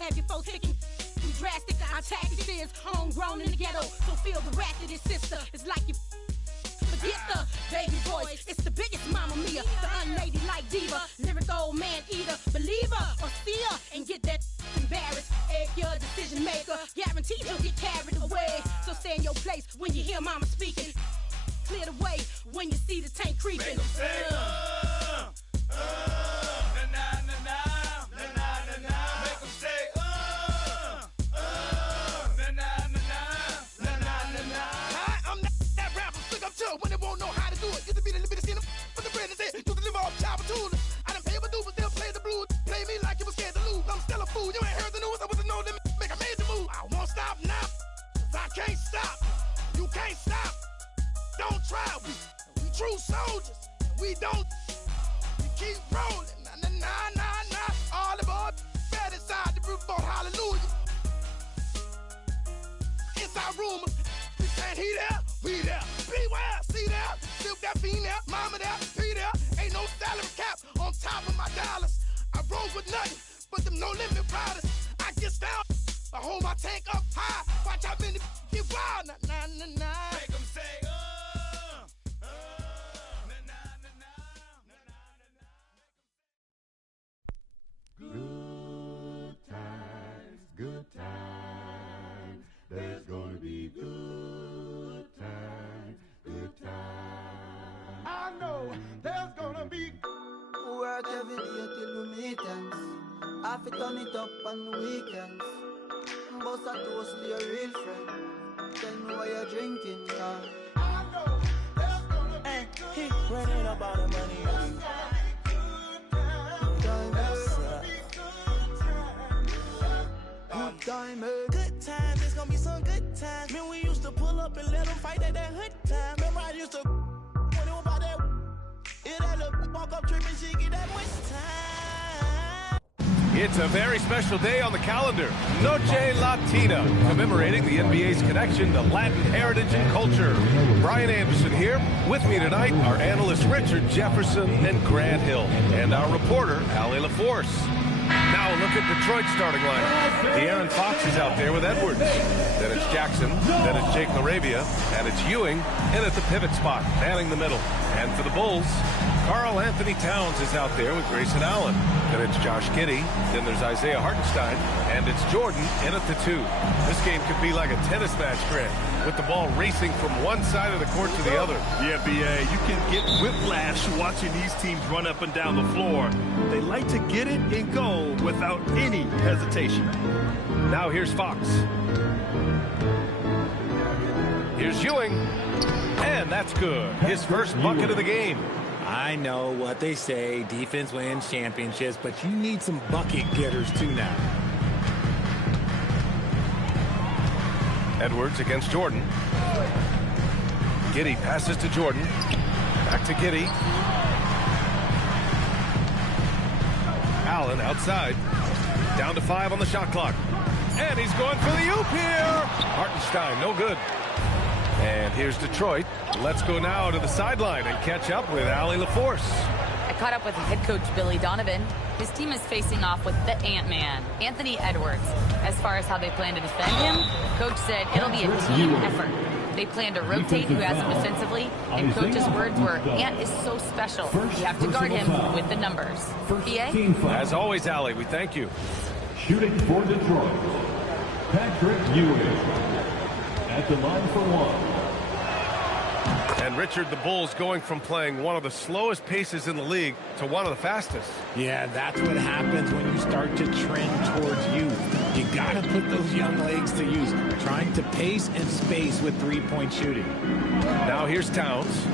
have your folks thinking drastic. Our tactics is homegrown in the ghetto, so feel the wrath of this sister. It's like you forget the baby voice. It's the biggest Mamma Mia, the unladylike diva, lyric old man eater, believer or seer, and get that embarrassed. Egg your decision maker, guaranteed you'll get carried away. So stay in your place when you hear Mama speaking. Clear the way when you see the tank creeping. Make 'em say, when they won't know how to do it. Used to be the little bit of sin for the bread and say, do the live off child tools. I done pay my dues, but still play the blues. Play me like you was scared to lose. I'm still a fool. You ain't heard the news. I wasn't know them make a major move. I won't stop now, 'cause I can't stop. You can't stop. Don't try. We true soldiers. We don't. We keep rolling. Nah, nah, nah, nah, nah. All the boys bad inside the roof boat. Hallelujah. Inside rumors. We saying he there, we there. Beware, see there, silk that fiend there, mama there, P there. Ain't no salary cap on top of my dollars. I roll with nothing but them no limit riders. I get down, I hold my tank up high. Watch how many get wild. Nah, nah, nah, nah. Make 'em say, Good times, there's gonna be good times, good times. I know there's gonna be work every day till we meet ends. I fi turn it up on the weekends. Boss a toast to your real friend. Tell me why you're drinking, yeah. I know there's gonna be He running up all the money. Good times, it's gonna be some good times. Man, we used to pull up and let them fight at that hood time. Remember I used to when it was about that. It that little walk up tripping, she get that much time. It's a very special day on the calendar, Noche Latina, commemorating the NBA's connection to Latin heritage and culture. Brian Anderson here. With me tonight are analysts Richard Jefferson and Grant Hill, and our reporter, Allie LaForce. Now look at Detroit's starting lineup. De'Aaron Fox is out there with Edwards. Then it's Jackson. Then it's Jake LaRavia. And it's Ewing in at the pivot spot, manning the middle. And for the Bulls, Karl Anthony Towns is out there with Grayson Allen. Then it's Josh Giddey. Then there's Isaiah Hartenstein. And it's Jordan in at the 2. This game could be like a tennis match, Grant, with the ball racing from one side of the court to the other. Yeah, B.A., you can get whiplash watching these teams run up and down the floor. They like to get it and go without any hesitation. Now here's Fox. Here's Ewing. And that's good. His first bucket of the game. I know what they say, defense wins championships, but you need some bucket getters too now. Edwards against Jordan. Giddey passes to Jordan. Back to Giddey. Allen outside. Down to 5 on the shot clock. And he's going for the oop here. Hartenstein, no good. And here's Detroit. Let's go now to the sideline and catch up with Allie LaForce. I caught up with head coach Billy Donovan. His team is facing off with the Ant-Man, Anthony Edwards. As far as how they plan to defend him, coach said it'll be a team effort. They plan to rotate who has him defensively, and coach's words were, Ant is so special. You have to guard him with the numbers. PA? As always, Allie, we thank you. Shooting for Detroit, Patrick Ewing. At the line for 1. And Richard, the Bulls going from playing one of the slowest paces in the league to one of the fastest. Yeah, that's what happens when you start to trend towards youth. You got to put those young legs to use, trying to pace and space with three-point shooting. Now here's Towns.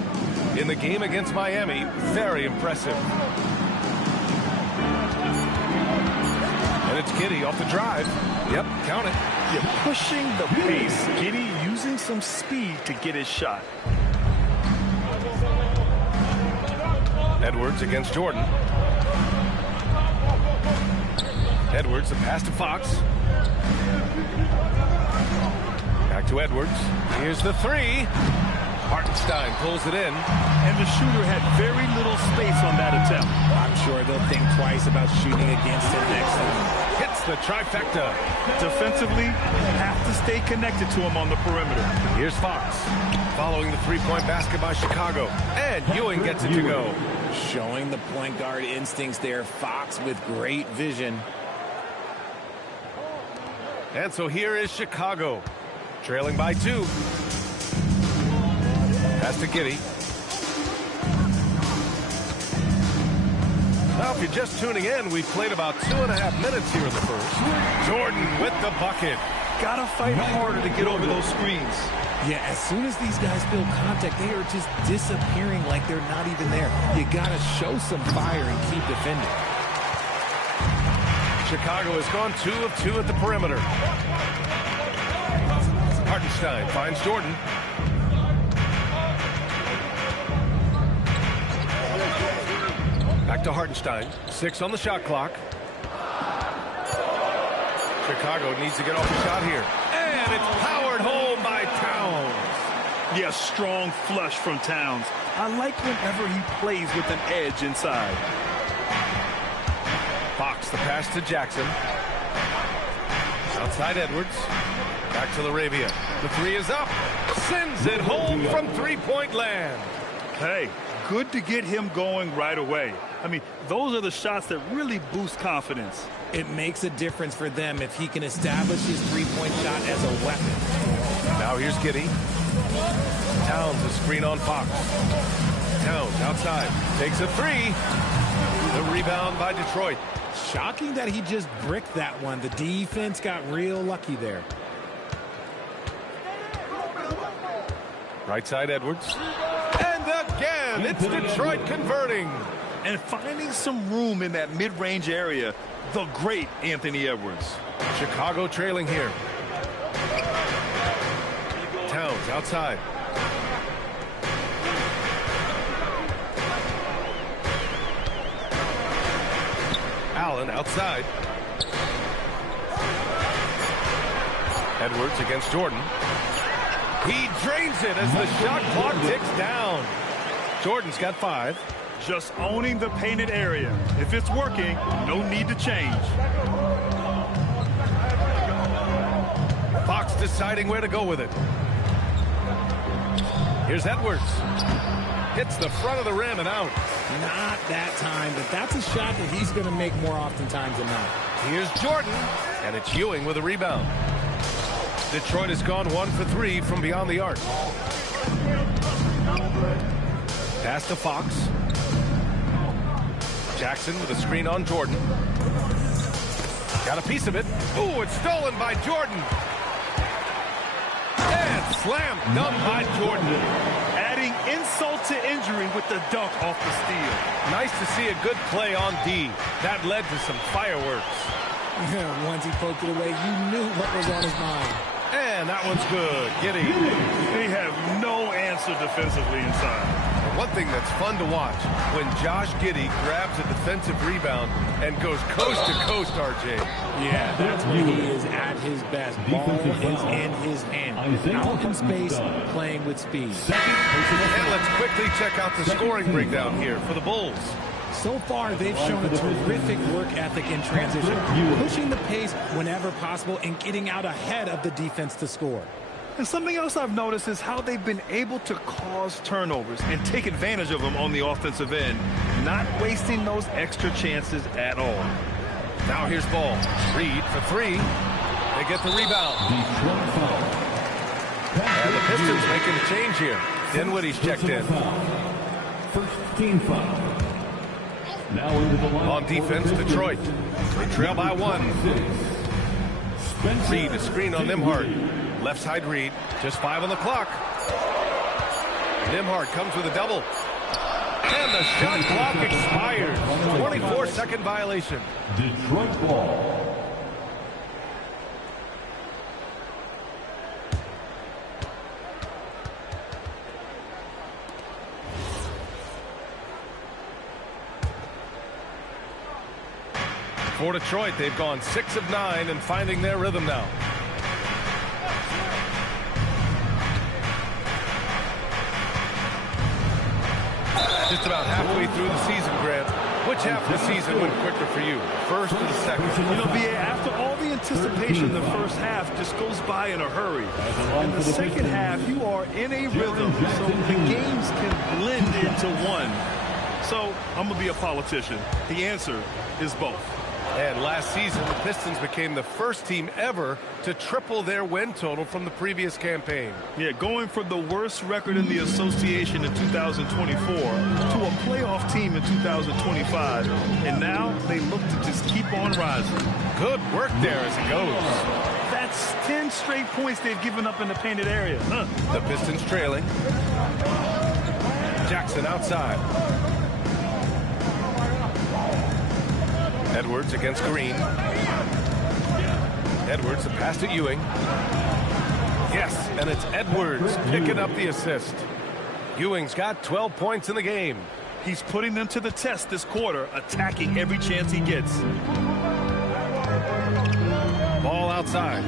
In the game against Miami, very impressive. And it's Giddey off the drive. Yep, count it. You're pushing the pace. Giddey using some speed to get his shot. Edwards against Jordan. Edwards, the pass to Fox. Back to Edwards. Here's the 3. Hartenstein pulls it in. And the shooter had very little space on that attempt. I'm sure they'll think twice about shooting against him next time. Hits the trifecta. Defensively, you have to stay connected to him on the perimeter. Here's Fox following the three-point basket by Chicago. And Ewing gets it to go. Showing the point guard instincts there. Fox with great vision. And so here is Chicago, trailing by 2. Pass to Giddey. Now, if you're just tuning in, we've played about 2.5 minutes here in the first. Jordan with the bucket. Gotta fight harder to get over those screens. Yeah, as soon as these guys feel contact, they are just disappearing like they're not even there. You gotta show some fire and keep defending. Chicago has gone 2 of 2 at the perimeter. Hartenstein finds Jordan. Back to Hartenstein. 6 on the shot clock. Chicago needs to get off the shot here. And it's powered home by Towns. Yeah, strong flush from Towns. I like whenever he plays with an edge inside. Fox, the pass to Jackson. Outside Edwards. Back to LaRavia. The 3 is up. Sends it home from three-point land. Hey, good to get him going right away. I mean, those are the shots that really boost confidence. It makes a difference for them if he can establish his three-point shot as a weapon. Now here's Giddey. Towns a screen on Fox. Towns outside. Takes a 3. The rebound by Detroit. Shocking that he just bricked that one. The defense got real lucky there. Right side Edwards. And again, it's Detroit converting. And finding some room in that mid-range area, the great Anthony Edwards. Chicago trailing here. Towns outside. Allen outside. Edwards against Jordan. He drains it as the shot clock ticks down. Jordan's got 5. Just owning the painted area. If it's working, no need to change. Fox deciding where to go with it. Here's Edwards. Hits the front of the rim and out. Not that time, but that's a shot that he's going to make more oftentimes than not. Here's Jordan, and it's Ewing with a rebound. Detroit has gone 1 for 3 from beyond the arc. Pass to Fox. Jackson with a screen on Jordan. Got a piece of it. Ooh, it's stolen by Jordan. And slam dunk by Jordan. Adding insult to injury with the dunk off the steal. Nice to see a good play on D. That led to some fireworks. Yeah, once he poked it away, you knew what was on his mind. And that one's good. Giddey. They have no answer defensively inside. One thing that's fun to watch, when Josh Giddey grabs a defensive rebound and goes coast to coast, RJ. Yeah, that's when he is at his best. Ball is in his hand. Out in space, playing with speed. And let's quickly check out the scoring breakdown here for the Bulls. So far, they've shown a terrific work ethic in transition, pushing the pace whenever possible and getting out ahead of the defense to score. And something else I've noticed is how they've been able to cause turnovers and take advantage of them on the offensive end, not wasting those extra chances at all. Now here's Ball. Reed for 3. They get the rebound. And the Pistons making a change here. Dinwiddie's checked in. First team foul. Now into the line. On defense, Detroit. They trail by 1. Reed, a screen on Nembhard. Left side Reed, just 5 on the clock. Nembhard comes with a double. And the shot clock expires. 24-second violation. Detroit ball. For Detroit, they've gone 6 of 9 and finding their rhythm now. Just about halfway through the season, Grant. Which half of the season went quicker for you? First or the second? You know, BA, after anticipation in the first half just goes by in a hurry. In the second half, you are in a rhythm, so the games can blend into one. So I'm going to be a politician. The answer is both. And last season, the Pistons became the first team ever to triple their win total from the previous campaign. Yeah, going from the worst record in the association in 2024 to a playoff team in 2025. And now they look to just keep on rising. Good work there as it goes. That's 10 straight points they've given up in the painted area. The Pistons trailing. Jackson outside. Edwards against Green. Edwards, the pass to Ewing. Yes, and it's Edwards picking up the assist. Ewing's got 12 points in the game. He's putting them to the test this quarter, attacking every chance he gets. Ball outside.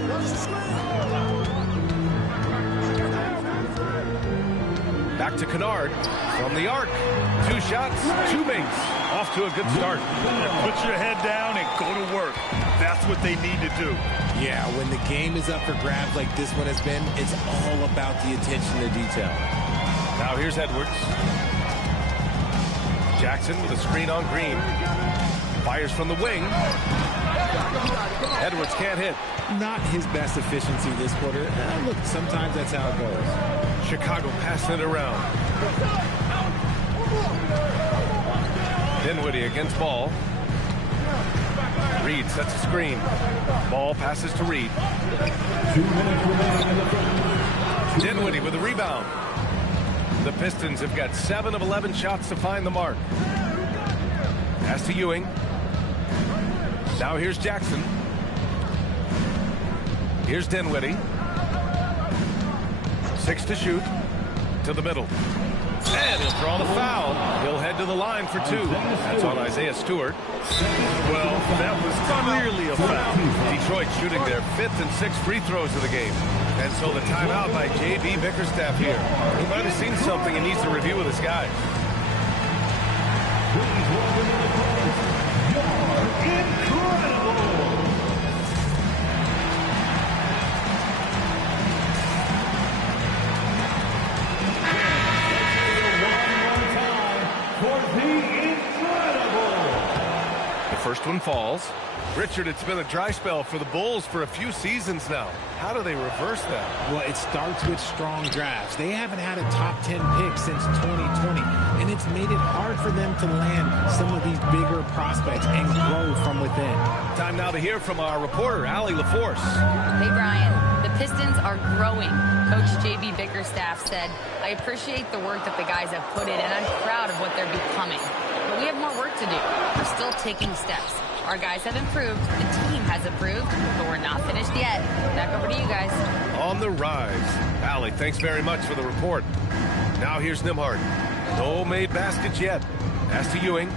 Back to Kennard from the arc. 2 shots, 2 makes. Off to a good start. Put your head down and go to work. That's what they need to do. Yeah, when the game is up for grabs like this one has been, it's all about the attention to detail. Now here's Edwards. Jackson with a screen on Green. Fires from the wing. Edwards can't hit. Not his best efficiency this quarter. Look, sometimes that's how it goes. Chicago passing it around. Dinwiddie against Ball. Reed sets a screen. Ball passes to Reed. Dinwiddie with a rebound. The Pistons have got 7 of 11 shots to find the mark. Pass to Ewing. Now here's Jackson. Here's Dinwiddie. 6 to shoot. To the middle. And he'll draw the foul. He'll head to the line for 2. That's on Isaiah Stewart. Well, that was clearly a foul. Detroit shooting their 5th and 6th free throws of the game. And so the timeout by J.B. Bickerstaff here. He might have seen something and needs to review with his guys. First one falls. Richard, it's been a dry spell for the Bulls for a few seasons now. How do they reverse that? Well, it starts with strong drafts. They haven't had a top 10 pick since 2020, and it's made it hard for them to land some of these bigger prospects and grow from within. Time now to hear from our reporter, Allie LaForce. Hey, Brian. The Pistons are growing. Coach J.B. Bickerstaff said, I appreciate the work that the guys have put in, and I'm proud of what they're becoming. But we have more work to do. We're still taking steps. Our guys have improved, the team has improved, but we're not finished yet. Back over to you guys. On the rise. Allie, thanks very much for the report. Now here's Nembhard. No made baskets yet. Pass to Ewing.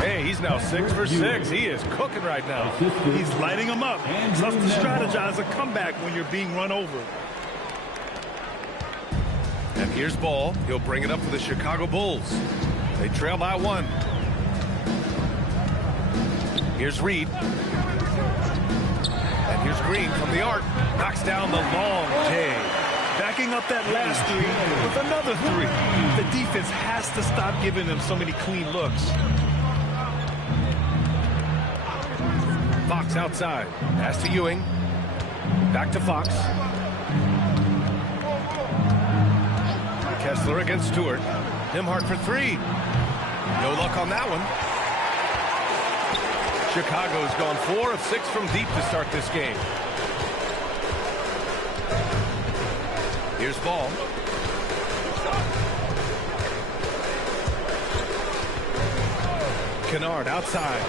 Hey, he's now 6 for 6. He is cooking right now. He's lighting them up. Tough to strategize a comeback when you're being run over. And here's Ball. He'll bring it up for the Chicago Bulls. They trail by 1. Here's Reed. And here's Green from the arc. Knocks down the long J. Backing up that last 3 with another 3. The defense has to stop giving them so many clean looks. Fox outside. Pass to Ewing. Back to Fox. Kessler against Stewart. Nembhard for 3. No luck on that one. Chicago's gone 4 of 6 from deep to start this game. Here's Ball. Kennard outside.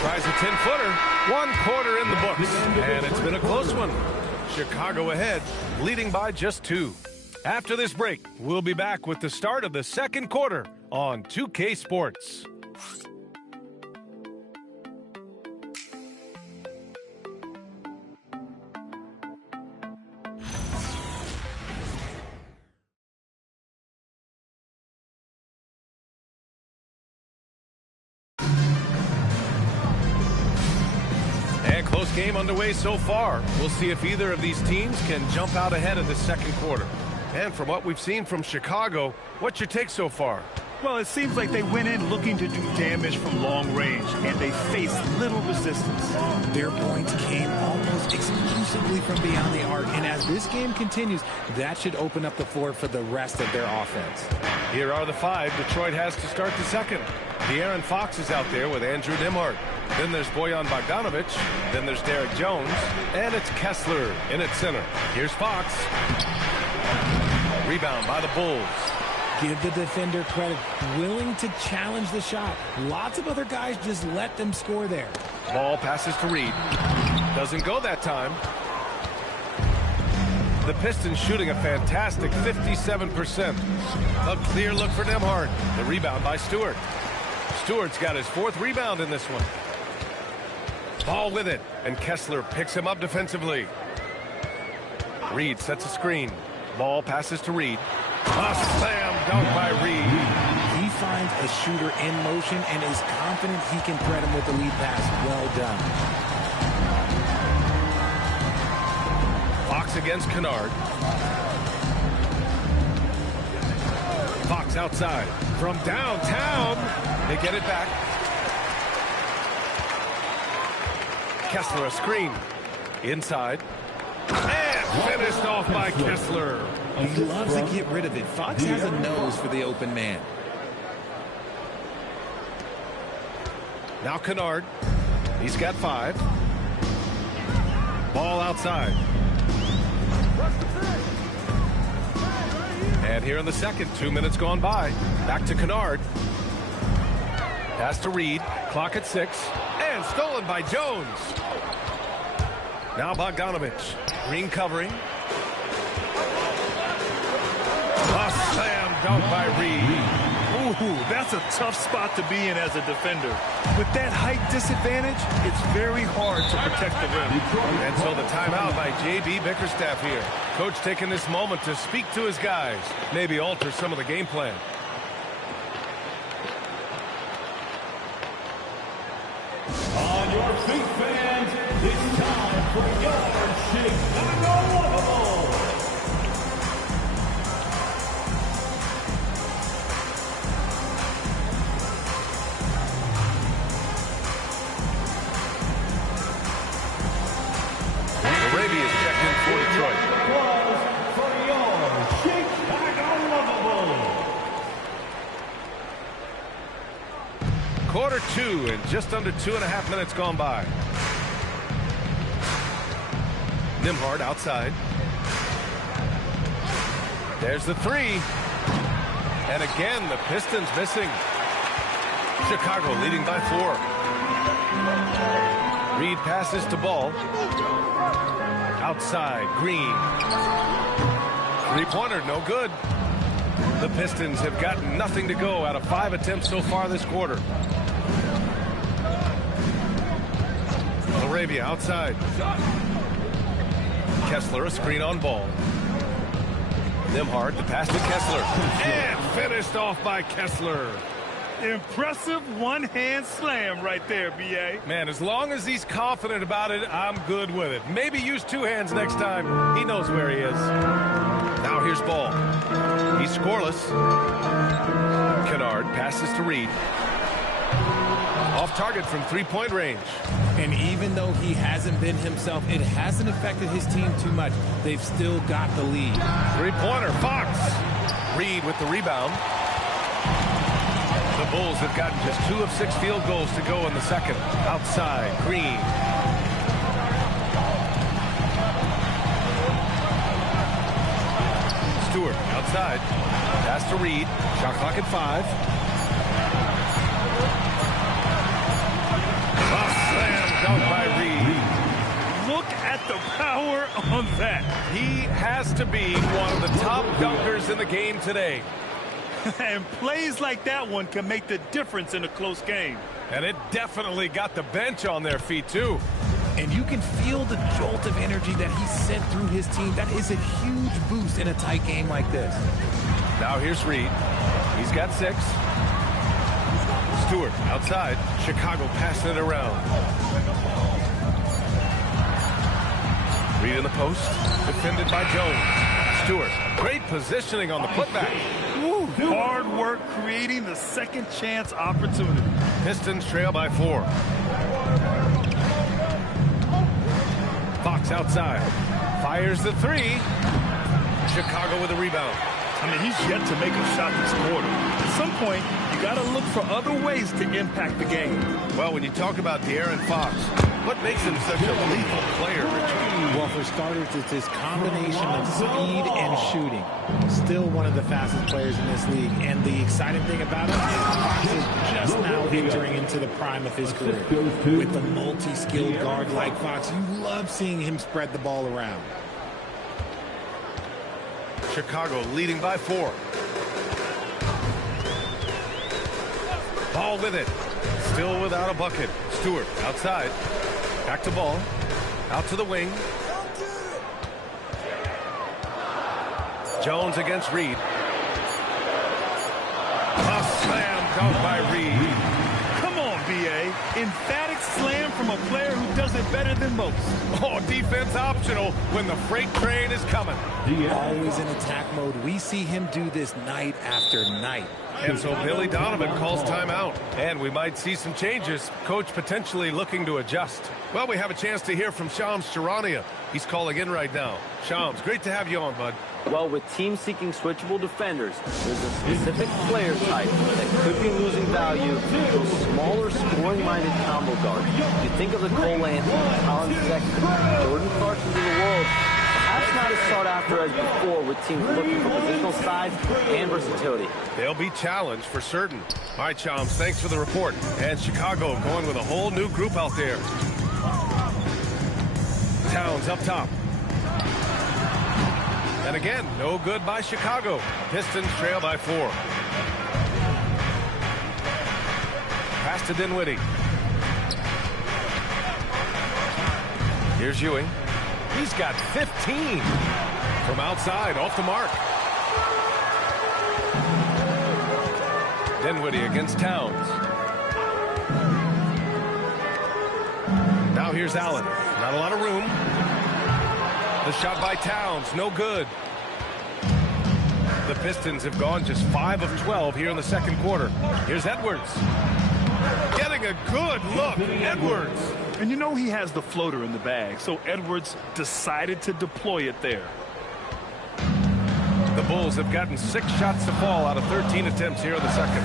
Tries a 10-footer. 1 quarter in the books. And it's been a close one. Chicago ahead, leading by just 2. After this break, we'll be back with the start of the second quarter on 2K Sports. game underway so far. We'll see if either of these teams can jump out ahead in the second quarter. And from what we've seen from Chicago, what's your take so far? Well, it seems like they went in looking to do damage from long range, and they faced little resistance. Their points came almost exclusively from beyond the arc, and as this game continues, that should open up the floor for the rest of their offense. Here are the 5 Detroit has to start the second. De'Aaron Fox is out there with Andrew Nembhard. Then there's Bojan Bogdanovic. Then there's Derek Jones. And it's Kessler in at center. Here's Fox. Rebound by the Bulls. Give the defender credit, willing to challenge the shot. Lots of other guys just let them score there. Ball passes to Reed. Doesn't go that time. The Pistons shooting a fantastic 57%. A clear look for Nembhard. The rebound by Stewart. Stewart's got his 4th rebound in this one. Ball with it, and Kessler picks him up defensively. Reed sets a screen. Ball passes to Reed. A slam dunk by Reed. He finds a shooter in motion and is confident he can thread him with the lead pass. Well done. Fox against Kennard. Fox outside. From downtown, they get it back. Kessler a screen. Inside. And finished off by Kessler. He loves to get rid of it. Fox has a nose for the open man. Now Kennard. He's got 5. Ball outside. And here in the second, 2 minutes gone by. Back to Kennard. Pass to Reed. Clock at 6. And stolen by Jones. Now Bogdanovic. Green covering. A slam dunk by Reed. Ooh, that's a tough spot to be in as a defender. With that height disadvantage, it's very hard to protect the rim. And so the timeout by J.B. Bickerstaff here. Coach taking this moment to speak to his guys. Maybe alter some of the game plan. On your feet, fans, it's time for your Chicago Lovable. Arabia is checked in for Detroit. Applause for your Chicago Lovable. Quarter 2 and just under 2.5 minutes gone by. Nembhard outside. There's the 3. And again, the Pistons missing. Chicago leading by 4. Reed passes to Ball. Outside, Green. 3-pointer, no good. The Pistons have gotten nothing to go out of 5 attempts so far this quarter. Arabia outside. Kessler a screen on Ball. Nembhard to pass to Kessler. And finished off by Kessler. Impressive one-hand slam right there, B.A. Man, as long as he's confident about it, I'm good with it. Maybe use 2 hands next time. He knows where he is. Now here's Ball. He's scoreless. Kennard passes to Reed. Off target from 3-point range. And even though he hasn't been himself, it hasn't affected his team too much. They've still got the lead. 3-pointer, Fox. Reed with the rebound. The Bulls have gotten just 2 of 6 field goals to go in the second. Outside, Green. Stewart outside. Pass to Reed. Shot clock at 5. A slam dunk by Reed. Look at the power on that. He has to be one of the top dunkers in the game today. And plays like that one can make the difference in a close game. And it definitely got the bench on their feet, too. And you can feel the jolt of energy that he sent through his team. That is a huge boost in a tight game like this. Now here's Reed. He's got 6. Stewart outside. Chicago passing it around. Reed in the post, defended by Jones. Stewart, great positioning on the putback. Woo, hard work creating the second chance opportunity. Pistons trail by 4. Fox outside. Fires the 3. Chicago with a rebound. I mean, he's yet to make a shot this quarter. At some point, you got to look for other ways to impact the game. Well, when you talk about De'Aaron Fox, what makes him such a lethal player, Richard? Well, for starters, it's his combination of speed and shooting. Still one of the fastest players in this league. And the exciting thing about him is Fox is just now entering into the prime of his career. With a multi-skilled guard like Fox, you love seeing him spread the ball around. Chicago leading by 4. Ball with it. Still without a bucket. Stewart outside. Back to ball. Out to the wing. Jones against Reed. A slam dunk by Reed. Come on, B.A. Emphatic slam from a player who does it better than most. Oh, defense optional when the freight train is coming. Always in attack mode. We see him do this night after night. And so Billy Donovan calls timeout. And we might see some changes. Coach potentially looking to adjust. Well, we have a chance to hear from Shams Charania. He's calling in right now. Shams, great to have you on, bud. Well, with teams seeking switchable defenders, there's a specific player type that could be losing value to those smaller, scoring-minded combo guards. You think of the Cole Anthony, Colin Sexton, Jordan Clarksons of the world, perhaps not as sought after as before with teams looking for positional size and versatility. They'll be challenged for certain. All right, Shams, thanks for the report. And Chicago going with a whole new group out there. Towns up top. And again, no good by Chicago. Pistons trail by 4. Pass to Dinwiddie. Here's Ewing. He's got 15. From outside, off the mark. Dinwiddie against Towns. Now here's Allen. Not a lot of room. The shot by Towns, no good. The Pistons have gone just 5 of 12 here in the second quarter. Here's Edwards. Getting a good look. Edwards. And you know he has the floater in the bag, so Edwards decided to deploy it there. The Bulls have gotten 6 shots to fall out of 13 attempts here in the second.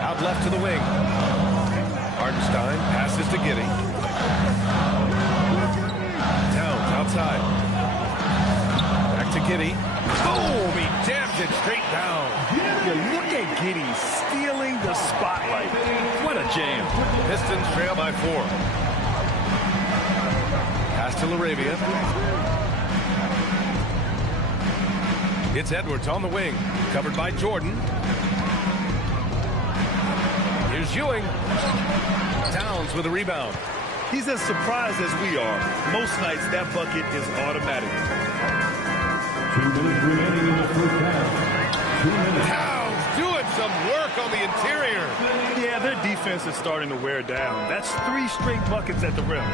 Out left to the wing. Hartenstein passes to Giddey. Towns outside. Back to Giddey. Boom! He jams it straight down. Yeah, look at Giddey stealing the spotlight. What a jam. Pistons trail by 4. Pass to LaRavia. It's Edwards on the wing. Covered by Jordan. Here's Ewing. Towns with a rebound. He's as surprised as we are. Most nights, that bucket is automatic. 2 minutes remaining in the first half. 2 minutes. Towns doing some work on the interior. Yeah, their defense is starting to wear down. That's 3 straight buckets at the rim.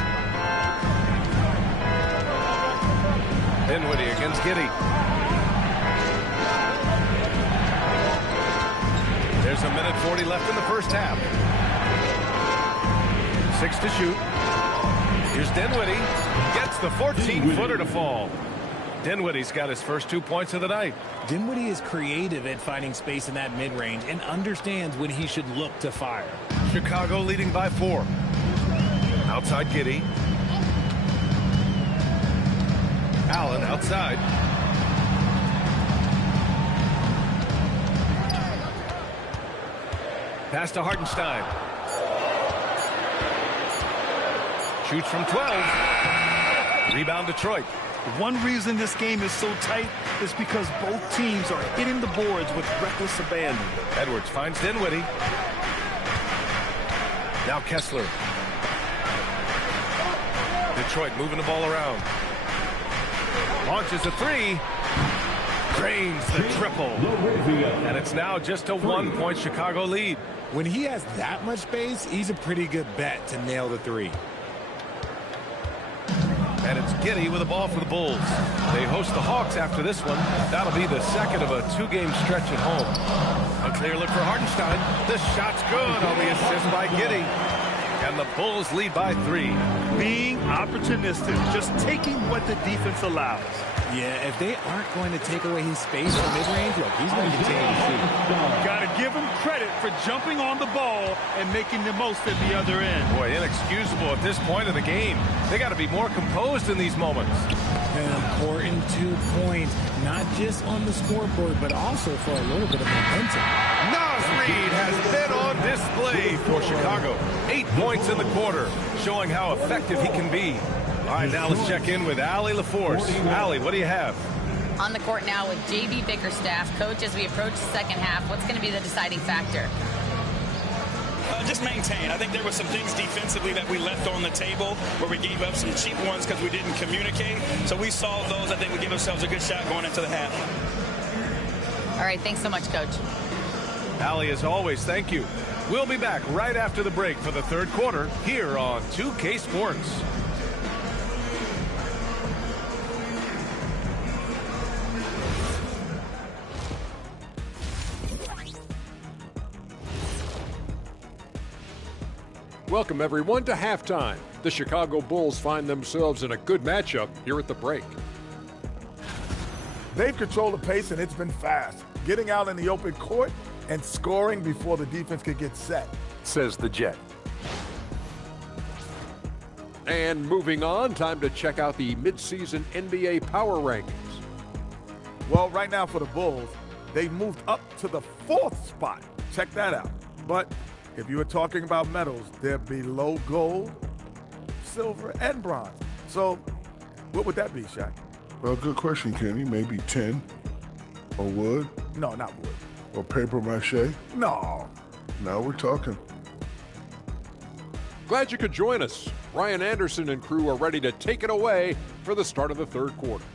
Dinwiddie against Giddey. There's a minute 40 left in the first half. 6 to shoot. Here's Dinwiddie. Gets the 14-footer to fall. Dinwiddie's got his first 2 points of the night. Dinwiddie is creative at finding space in that mid-range and understands when he should look to fire. Chicago leading by 4. Outside Giddey. Allen outside. Pass to Hartenstein. Shoots from 12. Rebound Detroit. One reason this game is so tight is because both teams are hitting the boards with reckless abandon. Edwards finds Dinwiddie. Now Kessler. Detroit moving the ball around. Launches a 3. Drains the triple. And it's now just a 1-point Chicago lead. When he has that much space, he's a pretty good bet to nail the 3. and it's Giddey with the ball for the Bulls. They host the Hawks after this one. That'll be the second of a 2-game stretch at home. A clear look for Hartenstein. The shot's good on the assist by Giddey. And the Bulls lead by 3. Being opportunistic, just taking what the defense allows. Yeah, if they aren't going to take away his space from mid-range, look, he's going to continue to shoot. Got to give him credit for jumping on the ball and making the most at the other end. Boy, inexcusable at this point of the game. They got to be more composed in these moments. An important 2 points, not just on the scoreboard, but also for a little bit of momentum. Naz Reid has been on display for Chicago. 8 points in the quarter, showing how effective he can be. All right, now let's check in with Allie LaForce. Allie, what do you have? On the court now with J.B. Bickerstaff. Coach, as we approach the second half, what's going to be the deciding factor? Just maintain. I think there were some things defensively that we left on the table where we gave up some cheap ones because we didn't communicate. So we solved those. I think we give ourselves a good shot going into the half. All right, thanks so much, Coach. Allie, as always, thank you. We'll be back right after the break for the third quarter here on 2K Sports. Welcome, everyone, to halftime. The Chicago Bulls find themselves in a good matchup here at the break. They've controlled the pace, and it's been fast. Getting out in the open court and scoring before the defense can get set, says the Jet. And moving on, time to check out the midseason NBA Power Rankings. Well, right now for the Bulls, they've moved up to the 4th spot. Check that out. But if you were talking about medals, they're below gold, silver, and bronze. So what would that be, Shaq? Well, good question, Kenny. Maybe 10 or wood? No, not wood. Or paper mache? No. Now we're talking. Glad you could join us. Ryan Anderson and crew are ready to take it away for the start of the third quarter.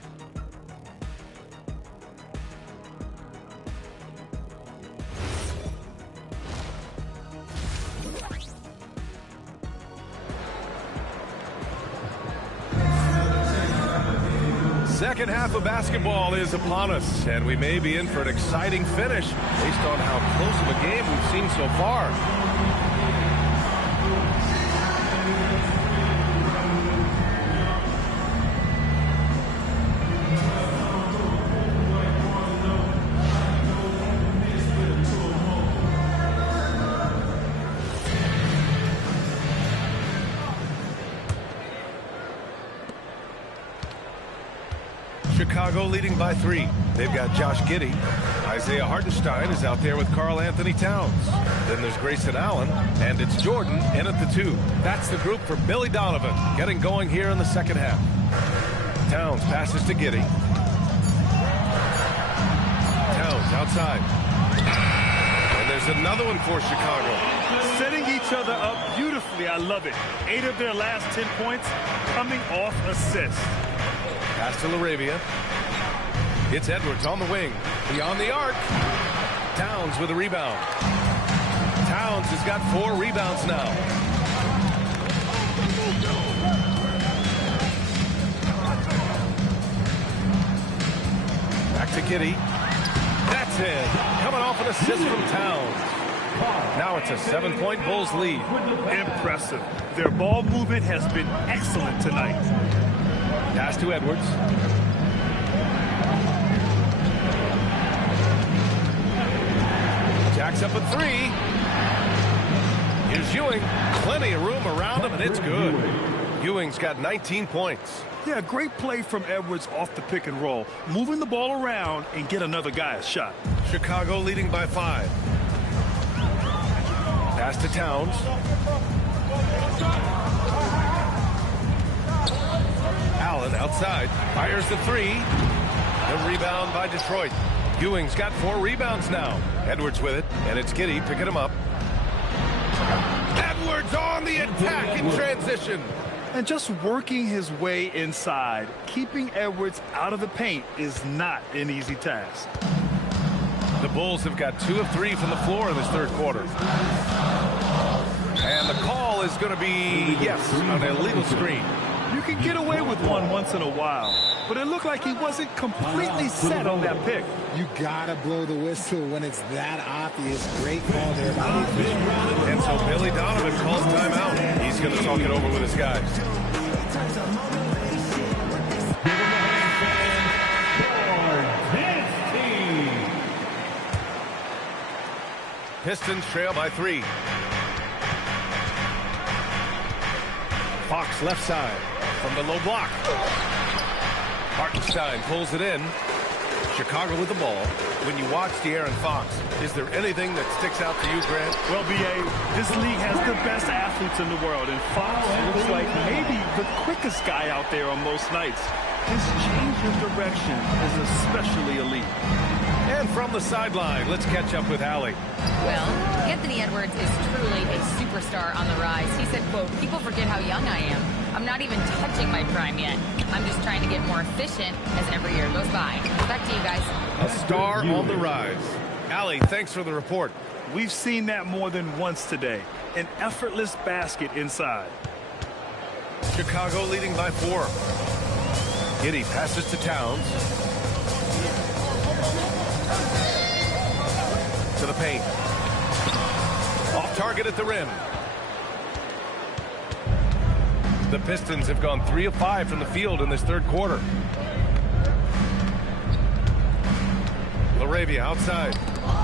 Second half of basketball is upon us, and we may be in for an exciting finish based on how close of a game we've seen so far. Chicago leading by 3. They've got Josh Giddey. Isaiah Hartenstein is out there with Karl Anthony Towns. Then there's Grayson Allen, and it's Jordan in at the 2. That's the group for Billy Donovan, getting going here in the second half. Towns passes to Giddey. Towns outside. And there's another one for Chicago. Setting each other up beautifully. I love it. 8 of their last 10 points coming off assists. Pass to LaRavia. It's Edwards on the wing. Beyond the arc. Towns with a rebound. Towns has got 4 rebounds now. Back to Giddey. That's it. Coming off an assist from Towns. Now it's a 7-point Bulls lead. Impressive. Their ball movement has been excellent tonight. Pass to Edwards. Jacks up a 3. Here's Ewing. Plenty of room around him, and it's good. Ewing's got 19 points. Yeah, great play from Edwards off the pick and roll. Moving the ball around and get another guy a shot. Chicago leading by 5. Pass to Towns. Allen outside, fires the 3. The rebound by Detroit. Ewing's got 4 rebounds now. Edwards with it, and it's Giddey picking him up. Edwards on the attack in transition. And just working his way inside, keeping Edwards out of the paint is not an easy task. The Bulls have got 2 of 3 from the floor in this third quarter. And the call is going to be, yes, an illegal screen. You can get away with one once in a while, but it looked like he wasn't completely set on that pick. You gotta blow the whistle when it's that obvious. Great call there by the official. And so Billy Donovan calls timeout. He's going to talk it over with his guys. Pistons trail by 3. Fox left side from the low block. Hartenstein pulls it in. Chicago with the ball. When you watch De'Aaron Fox, is there anything that sticks out to you, Grant? Well, B.A., this league has the best athletes in the world, and Fox looks like maybe the quickest guy out there on most nights. His change of direction is especially elite. And from the sideline, let's catch up with Allie. Well, Anthony Edwards is truly a superstar on the rise. He said, quote, "People forget how young I am. I'm not even touching my prime yet. I'm just trying to get more efficient as every year goes by." Back to you guys. A star on the rise. Allie, thanks for the report. We've seen that more than once today. An effortless basket inside. Chicago leading by 4. Giddey passes to Towns. To the paint. Off target at the rim. The Pistons have gone 3 of 5 from the field in this third quarter. LaRavia outside.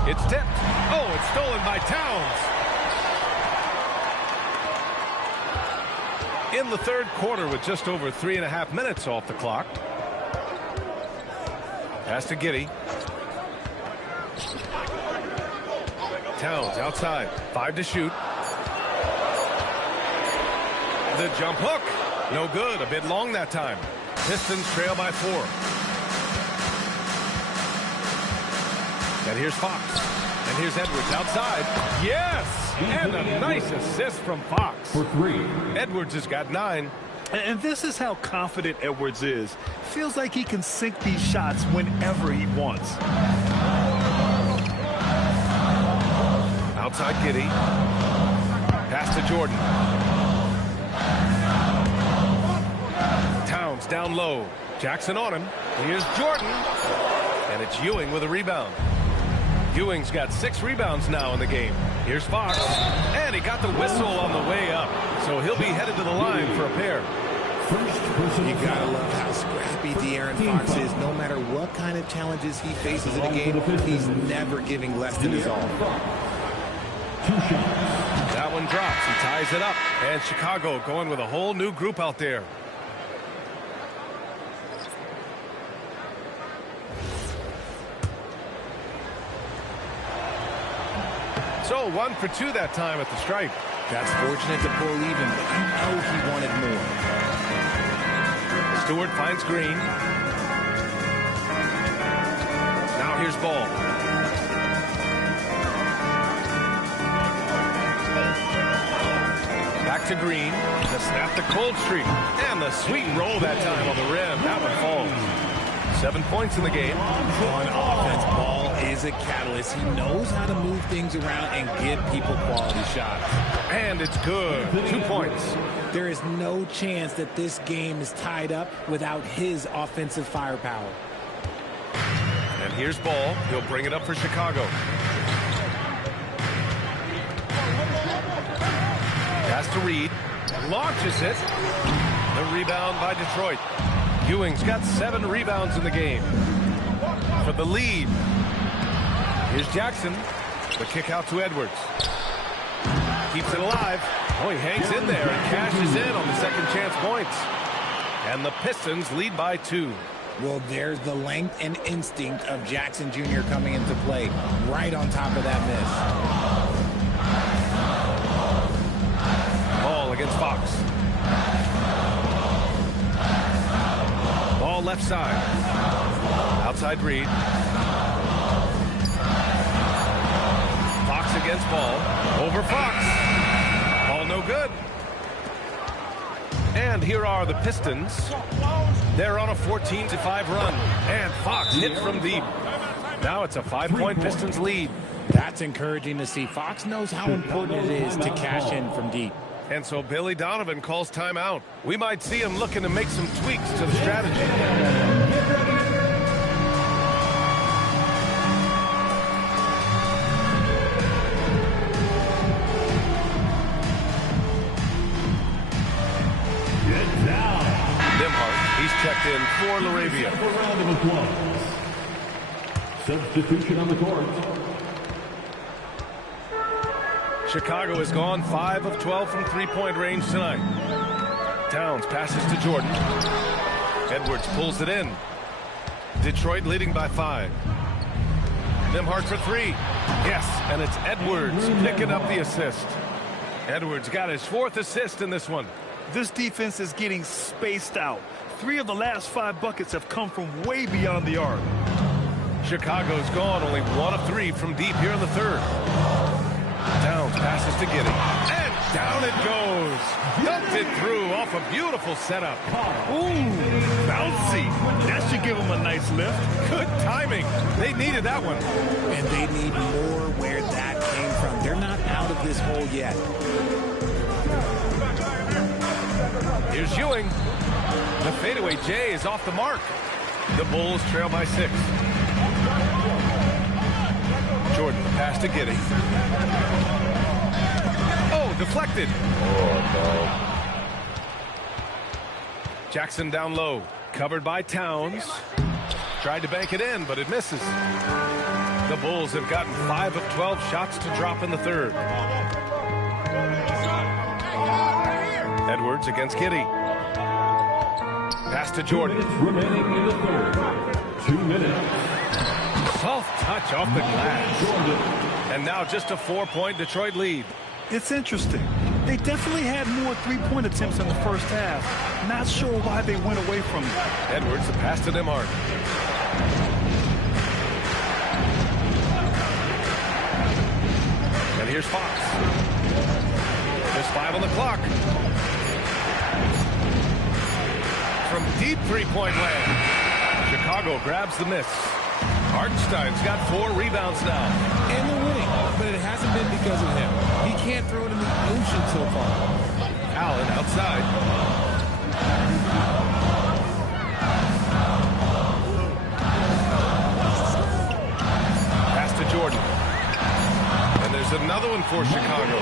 It's tipped. Oh, it's stolen by Towns. In the third quarter with just over 3.5 minutes off the clock. Pass to Giddey. Towns outside. 5 to shoot. The jump hook. No good. A bit long that time. Pistons trail by 4. And here's Fox. And here's Edwards outside. Yes! And a nice assist from Fox. For 3. Edwards has got 9. And this is how confident Edwards is. Feels like he can sink these shots whenever he wants. Outside Giddey. Pass to Jordan. Towns down low. Jackson on him. Here's Jordan. And it's Ewing with a rebound. Ewing's got 6 rebounds now in the game. Here's Fox. And he got the whistle on the way up. So he'll be headed to the line for a pair. You gotta love how scrappy De'Aaron Fox is. No matter what kind of challenges he faces in a game, he's never giving less than his all. That one drops. He ties it up. And Chicago going with a whole new group out there. So 1 for 2 that time at the stripe. That's fortunate to pull even, but you know he wanted more. Stewart finds Green. Now here's Ball. Back to Green. To snap the cold streak. And the sweet roll that time on the rim. That one falls. 7 points in the game. On offense, Ball is a catalyst. He knows how to move things around and give people quality shots. And it's good. 2 points. There is no chance that this game is tied up without his offensive firepower. And here's Ball. He'll bring it up for Chicago. Pass to Reed. Launches it. The rebound by Detroit. Ewing's got 7 rebounds in the game. For the lead. Here's Jackson. The kick out to Edwards. Keeps it alive. Oh, he hangs in there and cashes in on the second chance points. And the Pistons lead by 2. Well, there's the length and instinct of Jackson Jr. coming into play. Right on top of that miss. Ball against Fox. Ball left side. Outside Reed. Fox against Ball. Over Fox. Ball no good. And here are the Pistons. They're on a 14-5 run. And Fox hit from deep. Now it's a 5-point Pistons lead. That's encouraging to see. Fox knows how important it is to cash in from deep. And so Billy Donovan calls timeout. We might see him looking to make some tweaks to the strategy. He's checked in for Laravia. A round of applause. Substitution on the court. Chicago has gone 5 of 12 from three-point range tonight. Towns passes to Jordan. Edwards pulls it in. Detroit leading by 5. Nembhard for 3. Yes, and it's Edwards picking up the assist. Edwards got his 4th assist in this one. This defense is getting spaced out. 3 of the last 5 buckets have come from way beyond the arc. Chicago's gone only 1 of 3 from deep here in the third. Towns passes to Giddey. And down it goes. Dumped it through off a beautiful setup. Ooh, bouncy. That should give them a nice lift. Good timing. They needed that one. And they need more where that came from. They're not out of this hole yet. Here's Ewing. The fadeaway J is off the mark. The Bulls trail by 6. Jordan, the pass to Giddey. Oh, deflected. Oh, no. Jackson down low. Covered by Towns. Tried to bank it in, but it misses. The Bulls have gotten 5 of 12 shots to drop in the third. Edwards against Giddey. Pass to Jordan. Remaining in the third. 2 minutes. Soft touch off the glass. And now just a 4-point Detroit lead. It's interesting. They definitely had more three-point attempts in the first half. Not sure why they went away from it. Edwards, the pass to Nembhard. And here's Fox. There's 5 on the clock. From deep three-point land. Chicago grabs the miss. Hartenstein's got 4 rebounds now. And they're winning, but it hasn't been because of him. He can't throw it in the ocean so far. Allen outside. Pass to Jordan. And there's another one for Chicago.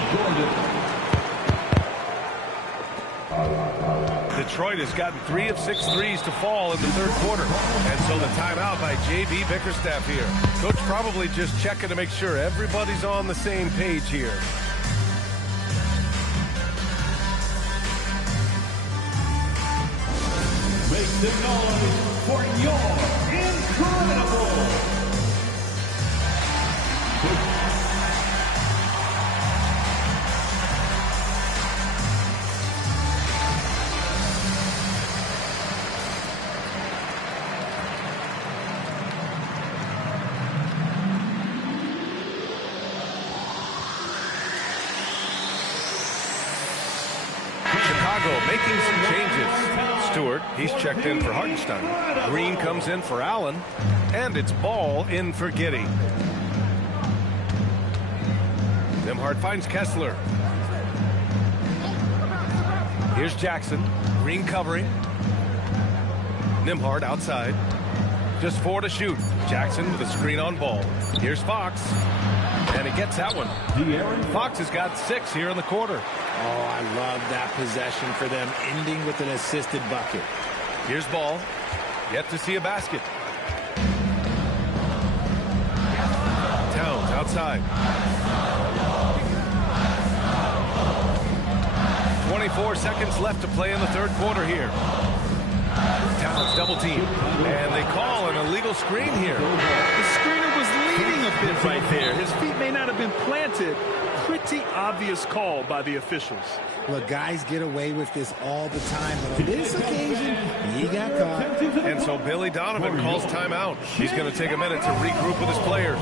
Detroit has gotten 3 of 6 threes to fall in the third quarter. And so the timeout by J.B. Bickerstaff here. Coach probably just checking to make sure everybody's on the same page here. Make some noise for your incredible. Making some changes. Stewart, he's checked in for Hartenstein. Green comes in for Allen. And it's Ball in for Giddey. Nembhard finds Kessler. Here's Jackson. Green covering. Nembhard outside. Just 4 to shoot. Jackson with a screen on Ball. Here's Fox. And he gets that one. Fox has got 6 here in the quarter. Oh, I love that possession for them, ending with an assisted bucket. Here's Ball. Yet to see a basket. Towns outside. 24 seconds left to play in the third quarter here. Towns double team. And they call an illegal screen here. The screener was leaning a bit right there. His feet may not have been planted. Pretty obvious call by the officials. Look, guys get away with this all the time, but on this occasion, he got caught. And so Billy Donovan calls timeout. He's going to take a minute to regroup with his players.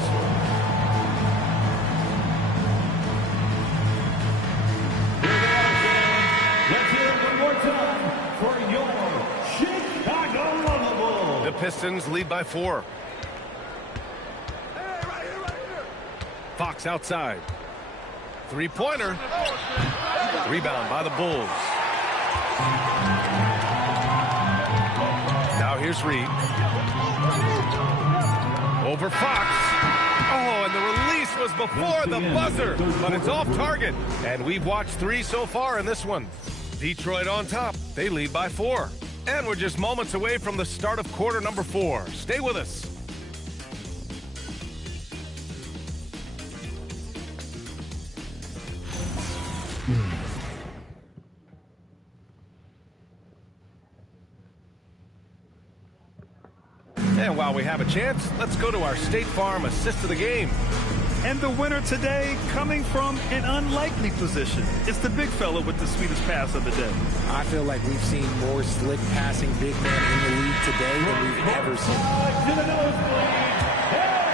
Let's hear it one more time for your Chicago Bulls. The Pistons lead by 4. Fox outside. Three-pointer. Rebound by the Bulls. Now here's Reed. Over Fox. Oh, and the release was before the buzzer, but it's off target. And we've watched 3 so far in this one. Detroit on top. They lead by 4. And we're just moments away from the start of quarter number 4. Stay with us. And while we have a chance, let's go to our State Farm assist of the game. And the winner today coming from an unlikely position. It's the big fella with the sweetest pass of the day. I feel like we've seen more slick passing big men in the league today than we've ever seen.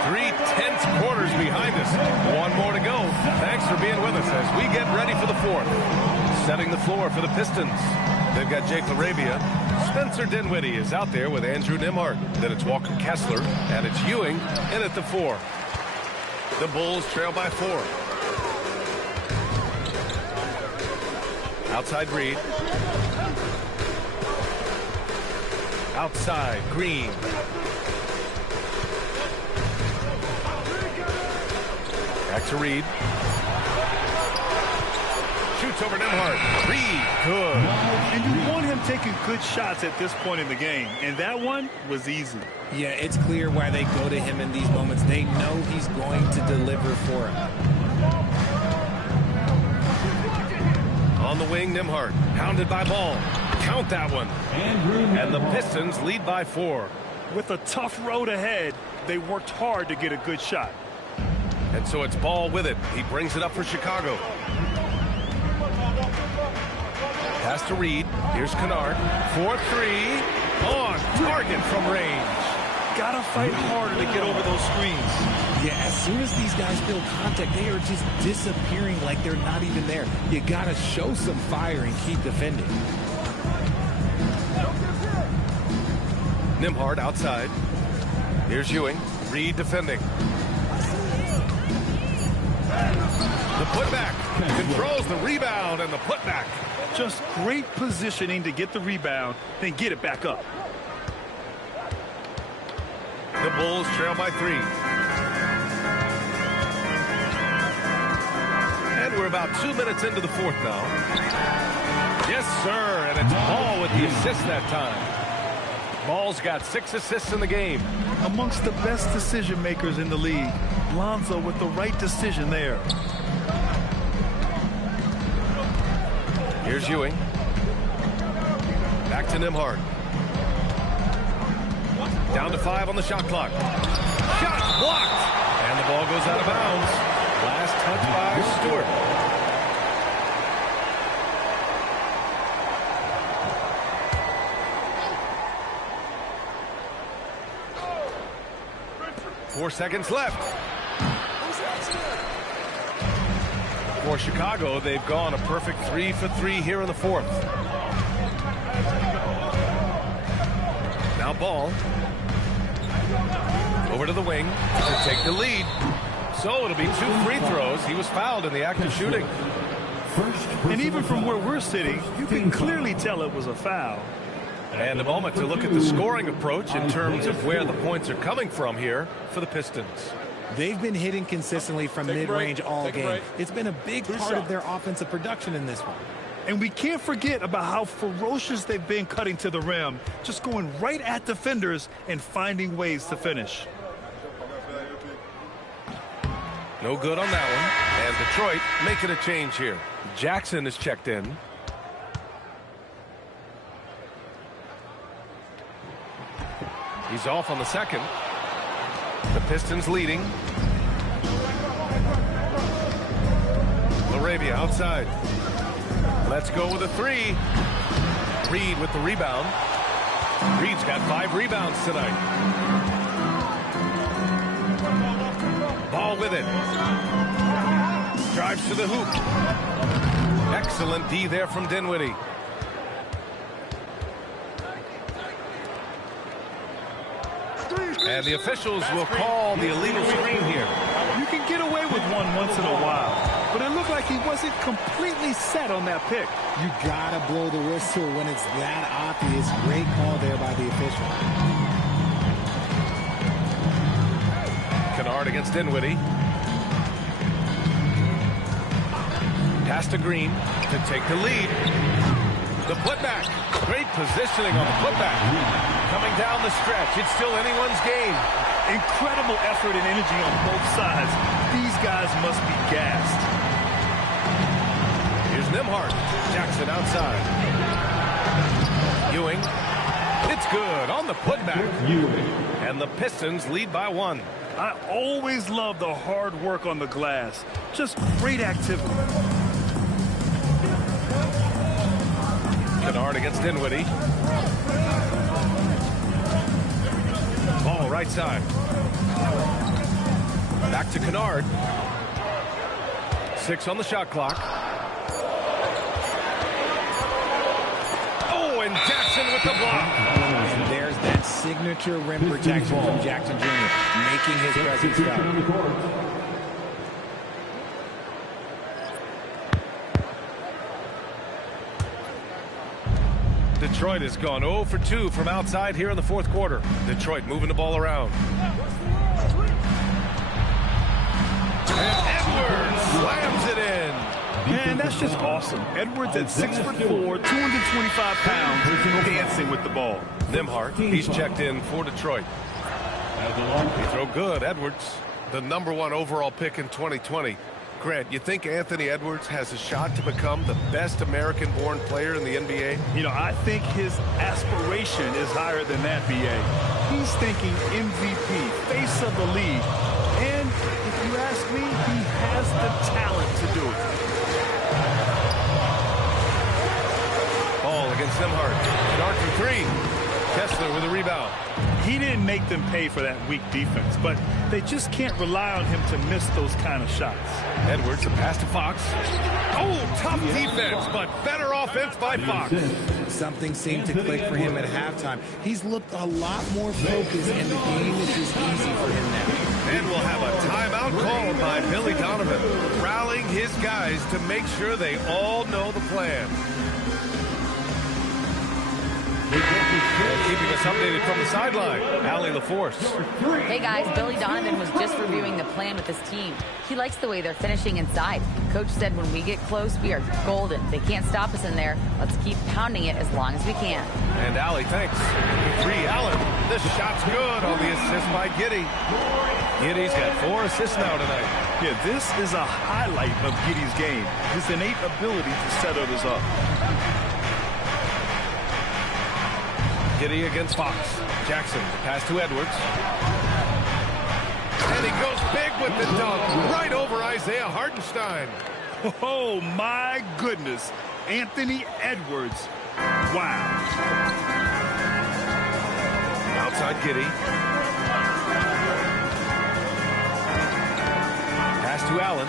3 tense quarters behind us. 1 more to go. Thanks for being with us as we get ready for the 4th. Setting the floor for the Pistons. They've got Jake LaRavia. Spencer Dinwiddie is out there with Andrew Nembhard. Then it's Walker Kessler, and it's Ewing in at the 4. The Bulls trail by 4. Outside Reed. Outside Green. Back to Reed. Shoots over Nembhard. Reed, good. And you want him taking good shots at this point in the game, and that one was easy. Yeah, it's clear why they go to him in these moments. They know he's going to deliver for him. On the wing, Nembhard. Pounded by Ball. Count that one. And the Pistons lead by 4. With a tough road ahead, they worked hard to get a good shot. And so it's Ball with it. He brings it up for Chicago. Pass to Reed. Here's Kennard. 4-3. On target from range. Gotta fight harder to get over those screens. Yeah, as soon as these guys feel contact, they are just disappearing like they're not even there. You gotta show some fire and keep defending. Nembhard outside. Here's Ewing. Reed defending. The putback. Controls the rebound and the putback. Just great positioning to get the rebound, then get it back up. The Bulls trail by 3. And we're about 2 minutes into the 4th now. Yes, sir, and it's Ball with the assist that time. Ball's got 6 assists in the game. Amongst the best decision makers in the league, Lonzo with the right decision there. Here's Ewing. Back to Nembhard. Down to 5 on the shot clock. Shot blocked. And the ball goes out of bounds. Last touch by Stewart. Four seconds left. For Chicago, they've gone a perfect 3 for 3 here in the 4th. Now Ball. Over to the wing to take the lead. So it'll be 2 free throws. He was fouled in the act of shooting. And even from where we're sitting, you can clearly tell it was a foul. And a moment to look at the scoring approach in terms of where the points are coming from here for the Pistons. They've been hitting consistently from mid-range all game. It's been a big part of their offensive production in this one. And we can't forget about how ferocious they've been cutting to the rim, just going right at defenders and finding ways to finish. No good on that one. And Detroit making a change here. Jackson is checked in. He's off on the second. The Pistons leading. LaRavia outside. Let's go with a 3. Reed with the rebound. Reed's got 5 rebounds tonight. Ball with it. Drives to the hoop. Excellent D there from Dinwiddie. And the officials will call the illegal screen here. You can get away with one once in a while. but it looked like he wasn't completely set on that pick. You gotta blow the whistle when it's that obvious. Great call there by the official. Kennard against Dinwiddie. Pass to Green to take the lead. The putback. Great positioning on the putback. Coming down the stretch. It's still anyone's game. Incredible effort and energy on both sides. These guys must be gassed. Here's Nembhard. Jackson outside. Ewing. It's good on the putback. And the Pistons lead by 1. I always love the hard work on the glass. Just great activity. Kennard against Dinwiddie. Ball right side. Back to Kennard. 6 on the shot clock. Oh, and Jackson with the block. And there's that signature rim protection from Jackson Jr., making his presence felt. Detroit has gone 0 for 2 from outside here in the fourth quarter. Detroit moving the ball around. And Edwards slams it in. Man, that's just awesome. Edwards at 6'4", 225 pounds, dancing with the ball. Nembhard, he's checked in for Detroit. He throw good, Edwards, the #1 overall pick in 2020. Grant, you think Anthony Edwards has a shot to become the best American-born player in the NBA? You know, I think his aspiration is higher than that, B.A. He's thinking MVP, face of the league. And if you ask me, he has the talent to do it. Ball against Nembhard. Kennard for 3. Kessler with a rebound. He didn't make them pay for that weak defense, but they just can't rely on him to miss those kind of shots. Edwards, a pass to Fox. Oh, tough defense, but better offense by Fox. Something seemed to click for him at halftime. He's looked a lot more focused, and the game is just easy for him now. And we'll have a timeout called by Billy Donovan, rallying his guys to make sure they all know the plan. Keeping us updated from the sideline, Allie LaForce. Hey guys, Billy Donovan was just reviewing the plan with his team. He likes the way they're finishing inside. Coach said when we get close, we are golden. They can't stop us in there. Let's keep pounding it as long as we can. And Allie, thanks. 3, Allen. This shot's good on the assist by Giddey. Giddey's got 4 assists now tonight. Yeah, this is a highlight of Giddey's game. His innate ability to set others up. Giddey against Fox. Jackson, pass to Edwards. And he goes big with the dunk, right over Isaiah Hartenstein. Oh, my goodness. Anthony Edwards. Wow. Outside Giddey. Pass to Allen.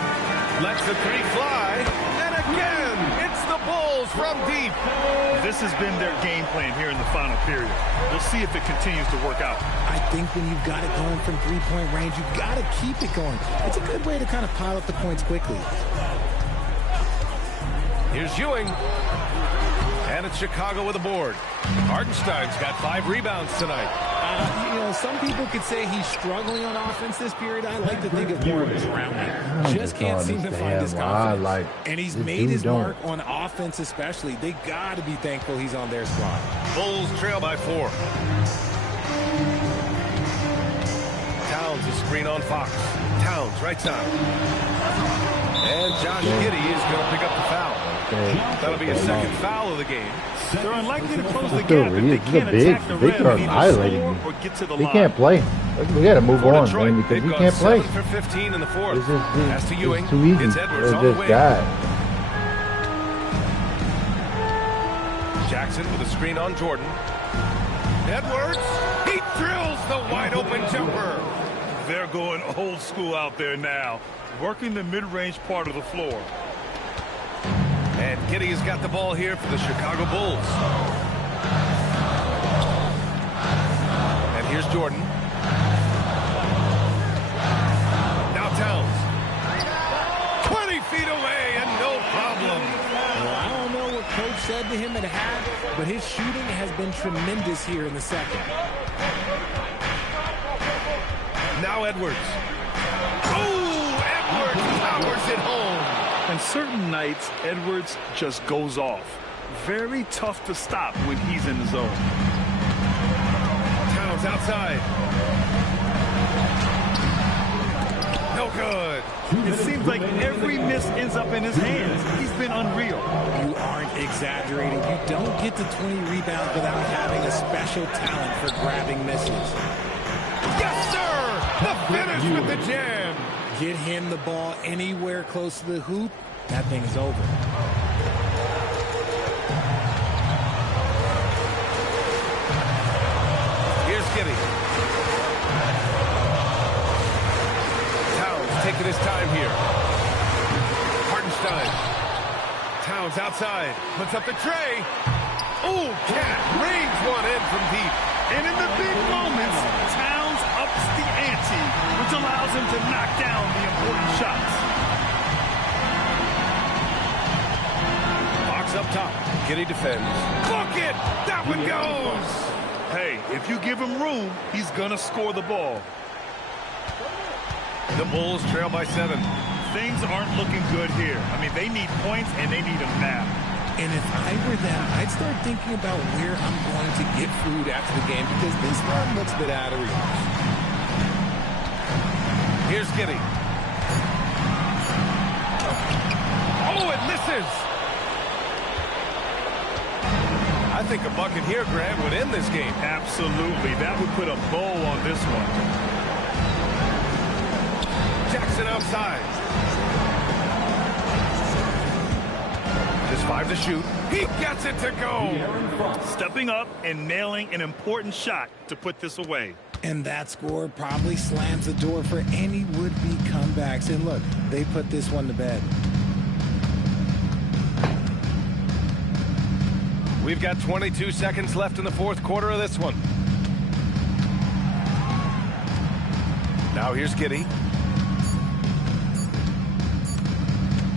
Lets the 3 fly. And again, it's the Bulls from deep. This has been their game plan here in the final period. We'll see if it continues to work out. I think when you've got it going from three-point range, you've got to keep it going. It's a good way to kind of pile up the points quickly. Here's Ewing. And it's Chicago with a board. Hartenstein's got 5 rebounds tonight. You know, some people could say he's struggling on offense this period. I like to think of more of drowning. Just can't seem to find his confidence. And he's made his mark on offense especially. They got to be thankful he's on their squad. Bulls trail by 4. Towns a screen on Fox. Towns right side. And Josh Giddey is going to pick up the foul. That'll be his second foul of the game. They're unlikely to close the gap if they can't attack the rim and either score or get to the line. He can't play. We got to move on, man, because he can't play. 7 for 15 in the fourth. It's to Ewing. too easy It's Edwards for on the this wing. guy. Jackson with a screen on Jordan. Edwards, he drills the wide open jumper. They're going old school out there now, working the mid-range part of the floor. And Giddey has got the ball here for the Chicago Bulls. And here's Jordan. Now Towns. 20 feet coach said to him it had, but his shooting has been tremendous here in the second. Now Edwards. Oh, Edwards powers it home. And certain nights, Edwards just goes off. Very tough to stop when he's in the zone. Towns outside. No good. It seems like every miss ends up in his hands. He's been unreal. You aren't exaggerating. You don't get to 20 rebounds without having a special talent for grabbing misses. Yes, sir! The finish with the jam. Get him the ball anywhere close to the hoop, that thing's over. Here's Giddey. Towns taking his time here. Hartenstein. Towns outside. Puts up the tray. Ooh, Cat rains one in from deep. And in the big moments, Towns ups the ante, which allows him to knock down the important shots. Box up top. Giddey defends. Book it! That one goes! Hey, if you give him room, he's going to score the ball. The Bulls trail by 7. Things aren't looking good here. I mean, they need points, and they need them now. And if I were them, I'd start thinking about where I'm going to get food after the game because this run looks a bit out of reach. Here's Giddey. Oh, it misses! I think a bucket here, Grant, would end this game. Absolutely. That would put a bow on this one. Jackson outside. Just 5 to shoot. He gets it to go. Stepping up and nailing an important shot to put this away. And that score probably slams the door for any would-be comebacks. And look, they put this one to bed. We've got 22 seconds left in the fourth quarter of this one. Now here's Giddey.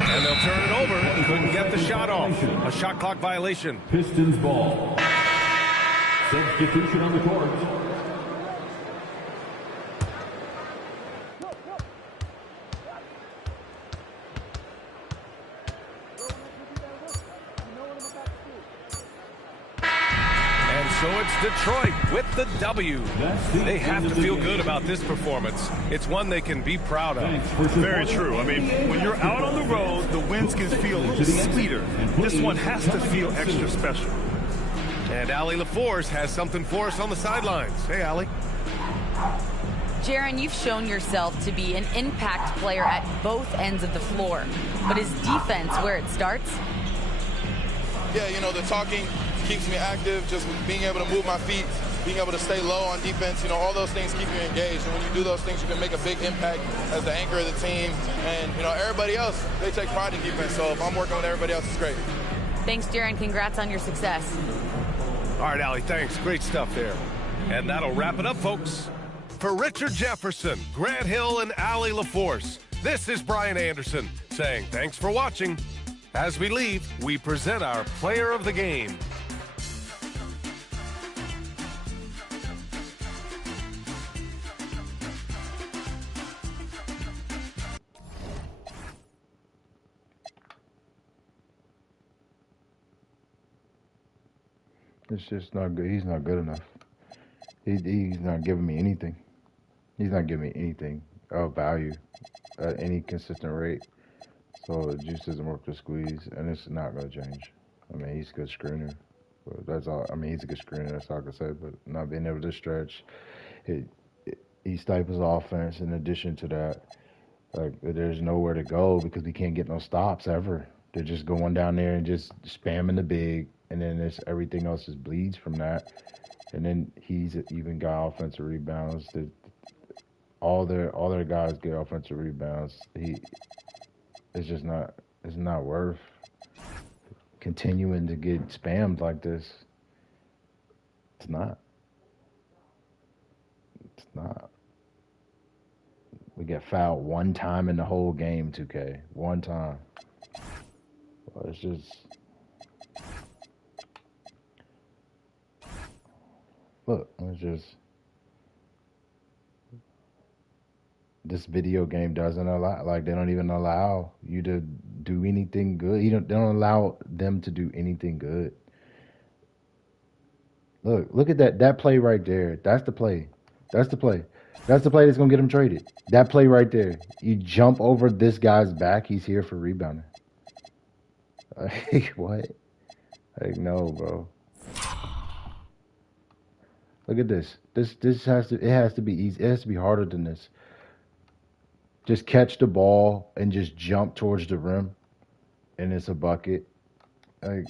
And they'll turn it over. Couldn't get the shot off. A shot clock violation. Pistons ball. Substitution on the court. So it's Detroit with the W. They have to feel good about this performance. It's one they can be proud of. Very true. I mean, when you're out on the road, the wins can feel a little sweeter. This one has to feel extra special. And Allie LaForce has something for us on the sidelines. Hey, Allie. Jaren, you've shown yourself to be an impact player at both ends of the floor. But is defense where it starts? Yeah, you know, the talking keeps me active, just being able to move my feet, being able to stay low on defense, you know, all those things keep you engaged. And when you do those things, you can make a big impact as the anchor of the team. And, you know, everybody else, they take pride in defense. So if I'm working with everybody else, it's great. Thanks, Jaren. Congrats on your success. All right, Allie, thanks. Great stuff there. And that'll wrap it up, folks. For Richard Jefferson, Grant Hill, and Allie LaForce, this is Brian Anderson saying thanks for watching. As we leave, we present our player of the game. It's just not good. He's not good enough. He's not giving me anything. He's not giving me anything of value at any consistent rate. So the juice doesn't work to squeeze, and it's not going to change. I mean, he's a good screener. But that's all. I mean, he's a good screener. That's all I can say. But not being able to stretch, he stifles offense. In addition to that, like there's nowhere to go because he can't get no stops ever. They're just going down there and just spamming the big. And then there's everything else just bleeds from that. And then he's even got offensive rebounds. All their guys get offensive rebounds. It's just not. It's not worth continuing to get spammed like this. It's not. It's not. We get fouled one time in the whole game, 2K. One time. Well, it's just. Look, it's just this video game doesn't allow, like, they don't even allow you to do anything good. They don't allow them to do anything good. Look at that play right there. That's the play. That's the play. That's the play that's gonna get him traded. That play right there. You jump over this guy's back. He's here for rebounding. Like, what? Like, no, bro. Look at this. This has to be easy. It has to be harder than this. Just catch the ball and just jump towards the rim, and it's a bucket. Like,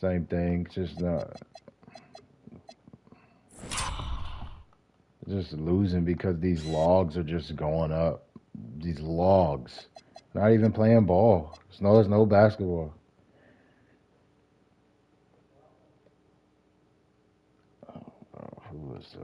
same thing. Just losing because these logs are just going up. These logs. Not even playing ball. There's no basketball. Who was